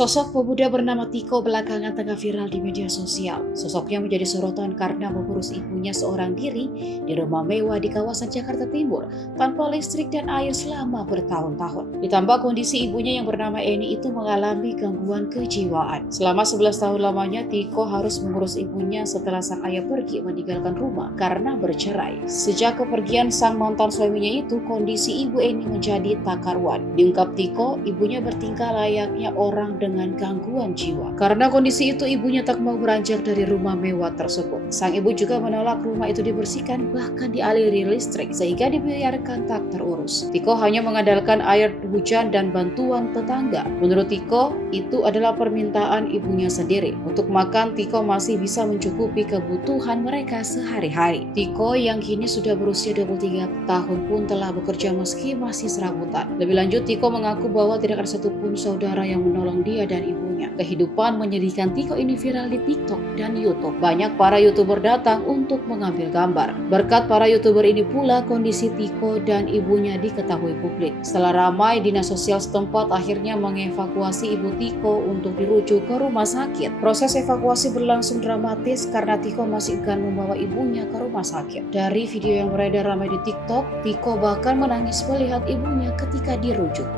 Sosok pemuda bernama Tiko belakangan tengah viral di media sosial. Sosoknya menjadi sorotan karena mengurus ibunya seorang diri di rumah mewah di kawasan Jakarta Timur tanpa listrik dan air selama bertahun-tahun. Ditambah kondisi ibunya yang bernama Eni itu mengalami gangguan kejiwaan. Selama 11 tahun lamanya Tiko harus mengurus ibunya setelah sang ayah pergi meninggalkan rumah karena bercerai. Sejak kepergian sang mantan suaminya itu, kondisi ibu Eni menjadi tak karuan. Diungkap Tiko, ibunya bertingkah layaknya orang dengan gangguan jiwa. Karena kondisi itu, ibunya tak mau beranjak dari rumah mewah tersebut. Sang ibu juga menolak rumah itu dibersihkan, bahkan dialiri listrik, sehingga dibiarkan tak terurus. Tiko hanya mengandalkan air hujan dan bantuan tetangga. Menurut Tiko, itu adalah permintaan ibunya sendiri. Untuk makan, Tiko masih bisa mencukupi kebutuhan mereka sehari-hari. Tiko yang kini sudah berusia 23 tahun pun telah bekerja meski masih serabutan. Lebih lanjut, Tiko mengaku bahwa tidak ada satupun saudara yang menolong dia dan ibunya. Kehidupan menyedihkan Tiko ini viral di TikTok dan YouTube. Banyak para YouTuber datang untuk mengambil gambar. Berkat para YouTuber ini pula kondisi Tiko dan ibunya diketahui publik. Setelah ramai, dinas sosial setempat akhirnya mengevakuasi ibu Tiko untuk dirujuk ke rumah sakit. Proses evakuasi berlangsung dramatis karena Tiko masih enggan membawa ibunya ke rumah sakit. Dari video yang beredar ramai di TikTok, Tiko bahkan menangis melihat ibunya ketika dirujuk.